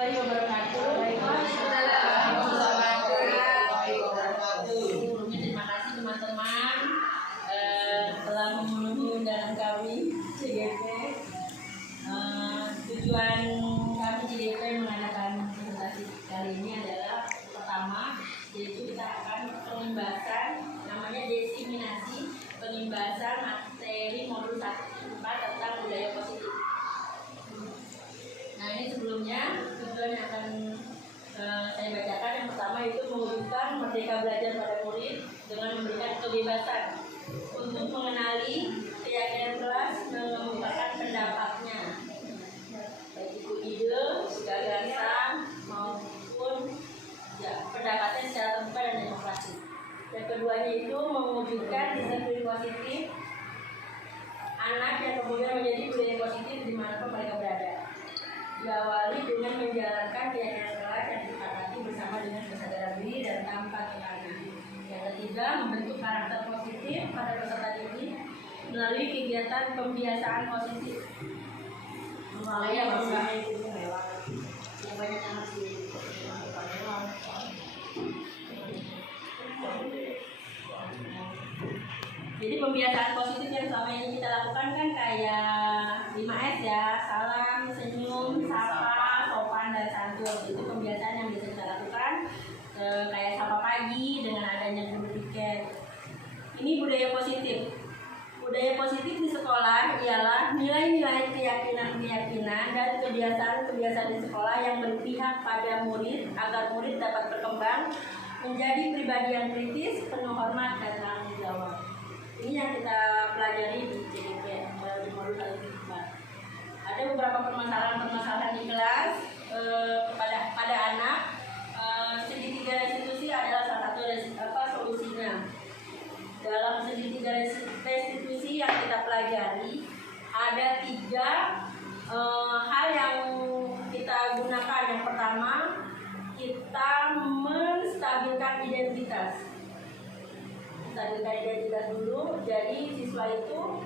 Terima kasih teman-teman telah memenuhi undangan kami CGP. Tujuan kami CGP mengadakan presentasi kali ini adalah pertama, yaitu kita akan pengimbasan, namanya diseminasi pengimbasan materi modul 1 tentang budaya positif. Nah, ini sebelumnya tujuan yang akan saya bacakan. Yang pertama itu mewujudkan merdeka belajar pada murid dengan memberikan kebebasan untuk mengenali keyakinan kelas dan mengungkapkan pendapatnya, baik itu ide, gagasan maupun pendapatnya secara terbuka dan demokratis. Yang keduanya itu mewujudkan disiplin positif anak yang kemudian menjadi budaya positif dimanapun mereka berada. Diawali dengan menjalankan keyakinan kelas yang disepakati bersama dengan kesadaran diri dan tanpa tekanan. Yang ketiga, membentuk karakter positif pada peserta didik melalui kegiatan pembiasaan positif. Jadi pembiasaan positif yang selama ini kita lakukan kan kayak 5S ya, salam, senyum, sapa, sopan, dan santun. Itu pembiasaan yang bisa kita lakukan kayak sapa pagi dengan adanya guru tiket. Ini budaya positif. Budaya positif di sekolah ialah nilai-nilai keyakinan dan kebiasaan-kebiasaan di sekolah yang berpihak pada murid agar murid dapat berkembang menjadi pribadi yang kritis, penuh hormat, dan tanggung jawab. Ini yang kita pelajari di CGP di modul 1. Ada beberapa permasalahan di kelas pada anak. Segitiga restitusi adalah salah satu solusinya. Dalam segitiga restitusi yang kita pelajari ada 3 hal yang kita gunakan. Yang pertama, kita menstabilkan identitas. Stabilkan identitas dulu. Jadi siswa itu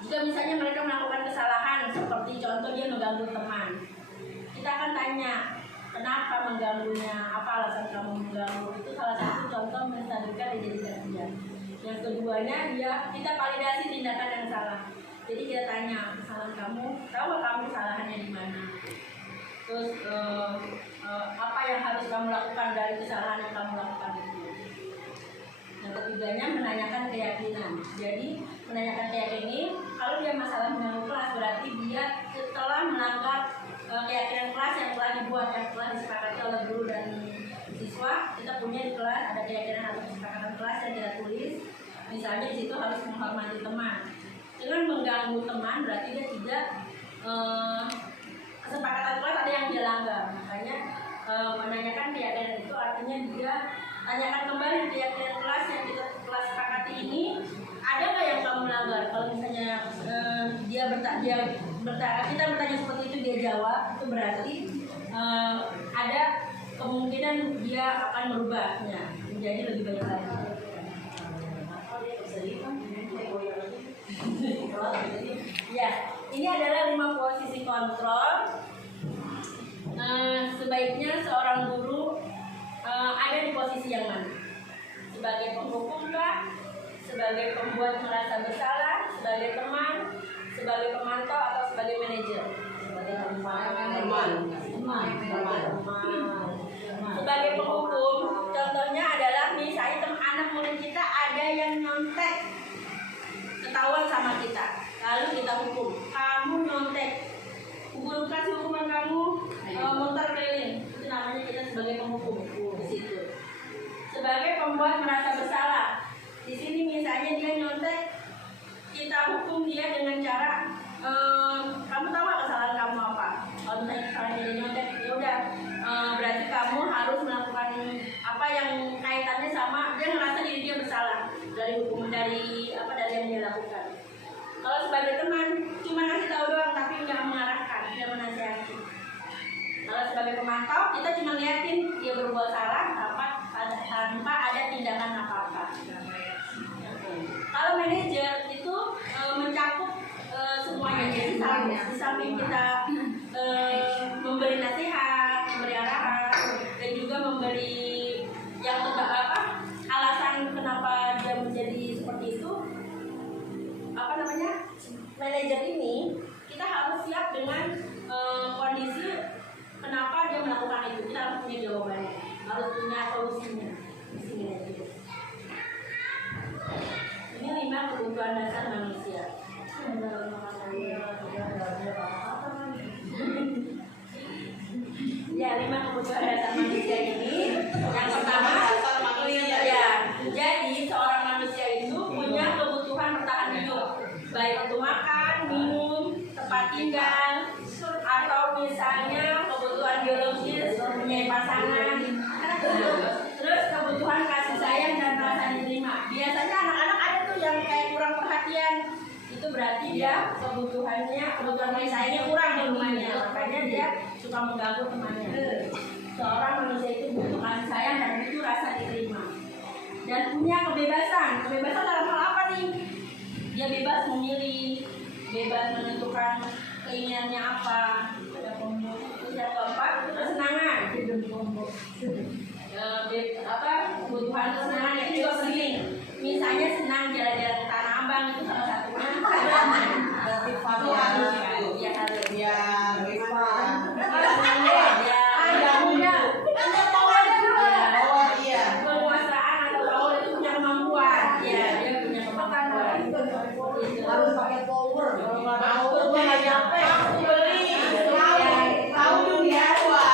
jika misalnya mereka melakukan kesalahan, seperti contoh dia mengganggu teman, kita akan tanya kenapa mengganggunya, apa alasan kamu mengganggu. Itu salah satu contoh menstabilkan identitas dia. Yang keduanya kita validasi tindakan yang salah. Jadi kita tanya, kesalahan kamu, tahu kamu kesalahannya di mana? Terus apa yang harus kamu lakukan dari kesalahan yang kamu lakukan itu. Yang ketiganya menanyakan keyakinan. Jadi menanyakan keyakinan, kalau dia masalah mengganggu kelas berarti dia telah melanggar keyakinan kelas yang telah dibuat, yang telah disepakati oleh guru dan siswa. Kita punya di kelas ada keyakinan atau kesepakatan kelas yang kita tulis. Misalnya di situ harus menghormati teman. Dengan mengganggu teman berarti dia tidak kesepakatan kelas ada yang dia langgar. Makanya menanyakan keyakinan itu artinya dia tanyakan kembali keyakinan kelas yang kita kelas sepakati ini, ada nggak yang kamu langgar? Kalau misalnya kita bertanya seperti itu dia jawab, itu berarti ada kemungkinan dia akan merubahnya menjadi lebih baik lagi. Ya, ini adalah 5 posisi kontrol. Sebaiknya seorang guru ada di posisi yang mana? Sebagai penghukum kah? Sebagai pembuat merasa bersalah? Sebagai teman? Sebagai pemantau atau sebagai manajer? Sebagai teman. Sebagai penghukum, contohnya adalah misalnya anak murid kita ada yang nyontek, ketahuan sama kita, lalu kita hukum. Kamu nyontek, kasih hukuman kamu muter keliling. Itu namanya kita sebagai penghukum di situ. Sebagai pembuat merasa bersalah, di sini misalnya dia nyontek, kita hukum dia dengan cara kamu tahu gak kesalahan kamu apa? Kalau misalnya kesalahan dia nyontek, ya udah berarti kamu harus melakukan apa yang kaitannya sama dia ngerasa diri dia bersalah dari hukum dari yang dia lakukan. Kalau sebagai teman cuma ngasih tahu doang tapi nggak mengarahkan, tidak menasihati. Kalau sebagai pemantau kita cuma liatin dia berbuat salah tanpa ada tindakan apa-apa. Kalau manajer itu mencakup semuanya. Jadi di samping kita memberi manajer ini kita harus siap dengan kondisi kenapa dia melakukan itu. Kita harus punya jawabannya, harus punya solusinya. Ini 5 kebutuhan dasar manusia. Ya, 5 kebutuhan dasar manusia ini. Yang pertama, ya, jadi seorang manusia itu punya kebutuhan bertahan hidup, baik itu makan, minum, tempat tinggal, atau misalnya kebutuhan biologis, punya pasangan, terus kebutuhan kasih sayang dan rasa diterima. Biasanya anak-anak ada tuh yang kayak kurang perhatian, itu berarti dia kebutuhan kasih sayangnya kurang di rumahnya, makanya dia suka mengganggu temannya. Seorang manusia itu butuh kasih sayang dan butuh rasa diterima, dan punya kebebasan. Kebebasan dalam hal apa nih? Dia bebas memilih, bebas menentukan keinginannya apa. Terus yang keempat, kesenangan. Kebutuhan kesenangan itu juga penting. Misalnya senang jalan-jalan ke Tanah Abang, itu salah satunya. Penguasaan atau power itu punya kemampuan. Ya, dia punya kemampuan. Harus pakai power. Power nggak nyampe. Aku beli. Tahu dunia gua.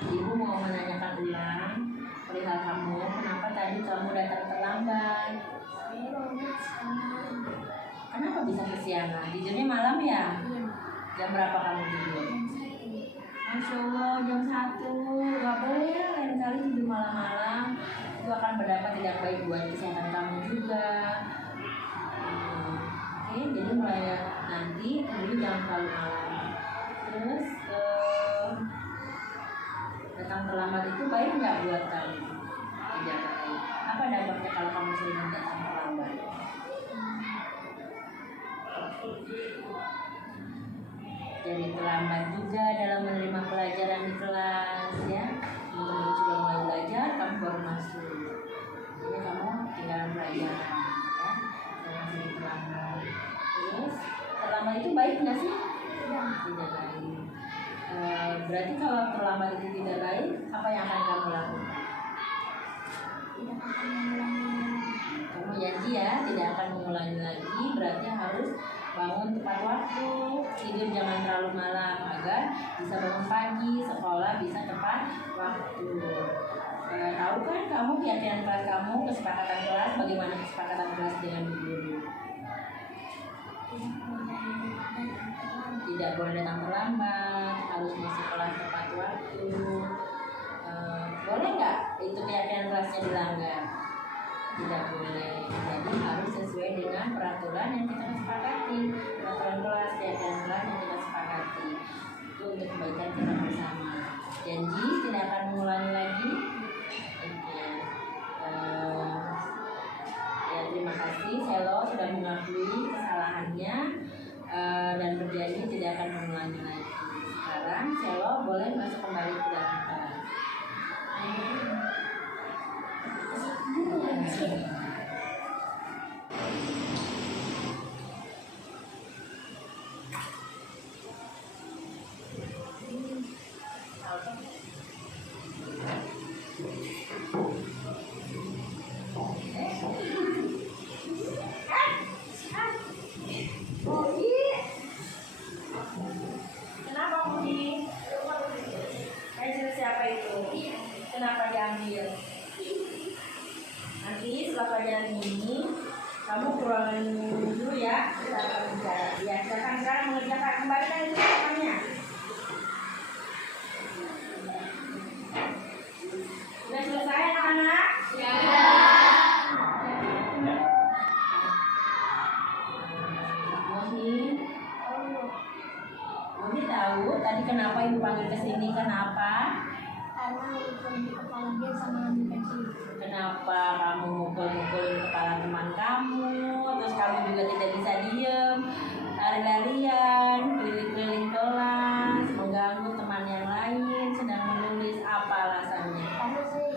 Ibu mau menanyakan ulang perihal kamu, kenapa tadi kamu datang terlambat? Kenapa bisa kesiangan? Tidurnya malam ya? Jam berapa kamu tidur? Masya Allah, jam 1. Gak boleh ya, lain kali tidur malam-malam. Itu akan berdampak tidak baik buat kesehatan kamu juga. Oke, jadi mulai nanti tidur jangan terlalu malam. Terus datang terlambat itu baik nggak buat kamu? Tidak baik. Apa dampaknya kalau kamu sering datang terlambat? Jadi terlambat juga dalam menerima pelajaran di kelas, ya. Teman-teman sudah mulai belajar, kamu baru masuk. Jadi kamu tinggalan pelajaran, ya. Jangan sering terlambat. Terus terlambat itu baik nggak sih? Tidak baik. Berarti kalau terlambat itu tidak baik, apa yang akan kamu lakukan? Kamu janji ya, tidak akan mengulangi lagi. Berarti harus bangun tepat waktu, tidur jangan terlalu malam agar bisa bangun pagi, sekolah bisa tepat waktu. Tahu kan kamu keyakinan kelas kamu, kesepakatan kelas, bagaimana kesepakatan kelas dengan guru? Tidak boleh datang terlambat, harus masuk kelas tepat waktu. Boleh nggak itu keyakinan kelasnya dilanggar? Tidak boleh. Jadi harus sesuai dengan peraturan yang kita sepakati, peraturan kelas, keyakinan kelas yang kita sepakati. Itu untuk kebaikan kita bersama. Janji tidak akan mengulangi lagi. Oke. Ya, terima kasih Selo sudah mengakui kesalahannya. Dan berjanji tidak akan mengulangi lagi. Sekarang Selo boleh masuk kembali ke dalam kelas. setelah pelajaran ini kamu kurangin dulu ya, kita akan bicara. Ya, silakan sekarang mengerjakan, kembalikan itu pertanyaannya. Sudah selesai anak-anak? Ya. Mami tahu tadi kenapa ibu panggil ke sini? Kenapa? Karena mukul kepala dia sama pensil. Kenapa kamu mukul-mukulin kepala teman kamu? Terus kamu juga tidak bisa diem, lari-larian, keliling-keliling kelas, mengganggu teman yang lain sedang menulis. Apa alasannya? Karena saya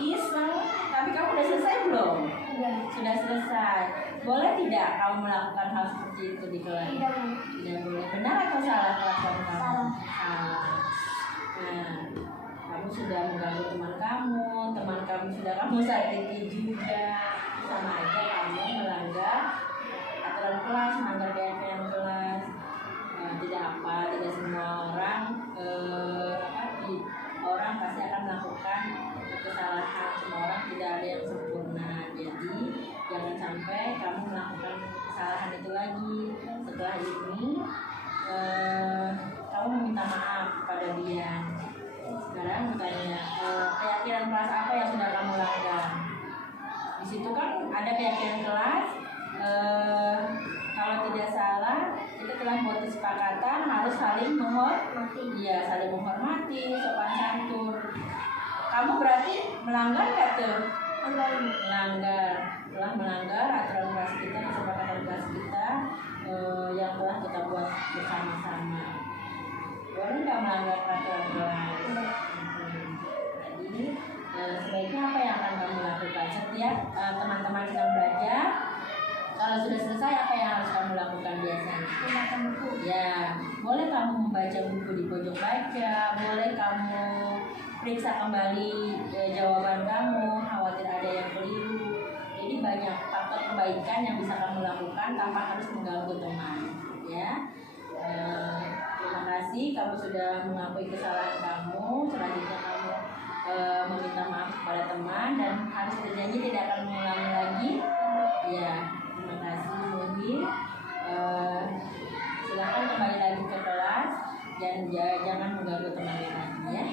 Iseng. Tapi kamu udah selesai belum? Tidak. Sudah selesai. Boleh tidak kamu melakukan hal seperti itu di kelas? Tidak boleh. Tidak boleh. Benar atau salah kelakuan kamu? Salah. Nah, kamu sudah mengganggu teman kamu sudah kamu sakiti juga. Sama aja kamu melanggar aturan kelas, melanggar keyakinan kelas. Tidak semua orang orang pasti akan melakukan kesalahan. Semua orang tidak ada yang sempurna. Jadi jangan sampai kamu melakukan kesalahan itu lagi. Setelah ini kamu meminta maaf kepada Bian. Sekarang bertanya, keyakinan kelas apa yang sudah kamu langgar? Di situ kan ada keyakinan kelas. Kalau tidak salah, kita telah buat kesepakatan harus saling menghormati. Iya, saling menghormati, sopan santun. Kamu berarti melanggar nggak tuh? Melanggar. Telah melanggar aturan kelas kita, kesepakatan kelas kita yang telah kita buat bersama-sama. Boleh nggak melanggar peraturan kelas? Jadi sebaiknya apa yang akan kamu lakukan? Setiap teman-teman sedang belajar, kalau sudah selesai apa yang harus kamu lakukan biasanya? Membaca buku. Ya, boleh kamu membaca buku di pojok baca, boleh kamu periksa kembali jawaban kamu, khawatir ada yang keliru. Jadi banyak faktor kebaikan yang bisa kamu lakukan tanpa harus mengganggu teman. Ya. Terima kasih kamu sudah mengakui kesalahan kamu. Selanjutnya kamu meminta maaf kepada teman dan harus berjanji tidak akan mengulangi lagi. Ya, terima kasih Muhyi. Silakan kembali lagi ke kelas dan jangan mengganggu teman yang lain ya.